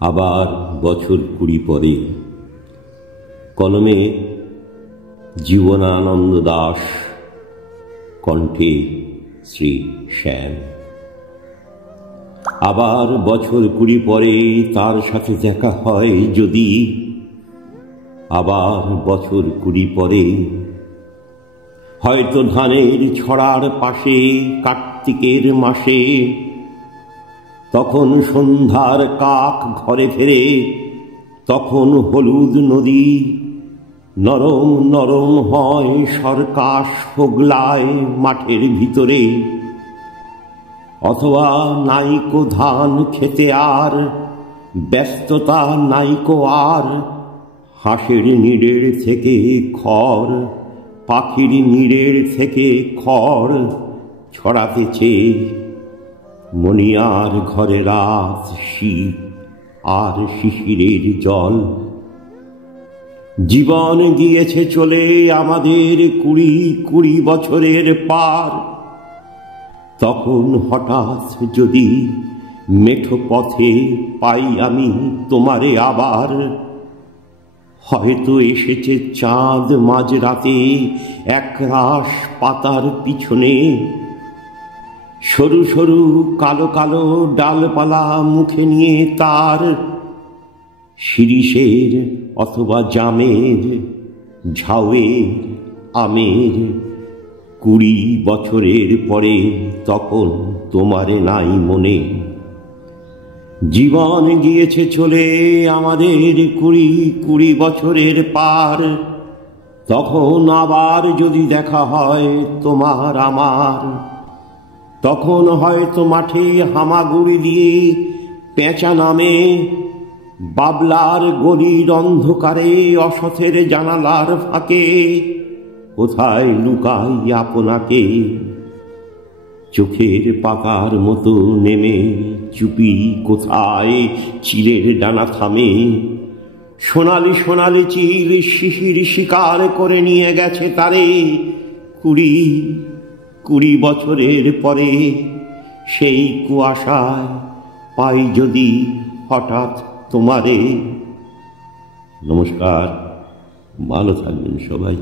আবার বছর 20 পরে। কলমে জীবনানন্দ দাশ, কণ্ঠে শ্রী শ্যাম। আবার বছর 20 পরে তার সাথে দেখা হয় যদি, আবার বছর 20 পরে হয়তো ধানের ছড়ার পাশে কার্তিকের মাসে, তখন সন্ধ্যার কাক ঘরে ফেরে, তখন হলুদ নদী নরম নরম হয় সরকাশ হোগলায় মাঠের ভিতরে। অথবা নাইকো ধান খেতে আর ব্যস্ততা নাইকো আর, হাঁসের নিড়ের থেকে খড়, পাখির নিড়ের থেকে খড় ছড়াতেছে। মনিয়ার ঘরে রাত, শীত আর শিশিরের জল। জীবন গিয়েছে চলে আমাদের 20 বছরের পার। তখন হঠাৎ যদি মেঠো পথে পাই আমি তোমারে আবার, হয়তো এসেছে চাঁদ মাঝরাতে একরাশ পাতার পিছনে। সরু সরু কালো কালো ডালপালা মুখে নিয়ে তার, শিরিষের অথবা জামের, ঝাউয়ের, আমের। 20 বছরের পরে তখন তোমারে নাই মনে। জীবন গিয়েছে চলে আমাদের 20 বছরের পার। তখন আবার যদি দেখা হয় তোমার আমার, তখন হয়তো মাঠে হামাগুড়ি দিয়ে পেঁচা নামে, বাবলার গলির অন্ধকারে অসথের জানালার ফাঁকে কোথায় লুকাই আপনাকে। চোখের পাকার মতো নেমে চুপি কোথায় চিলের ডানা থামে। সোনালি সোনালি চিল শিশির শিকার করে নিয়ে গেছে তারে। 20 বছরের পরে সেই কুয়াশায় পাই যদি হঠাৎ তোমারে। নমস্কার, ভালো থাকবেন সবাই।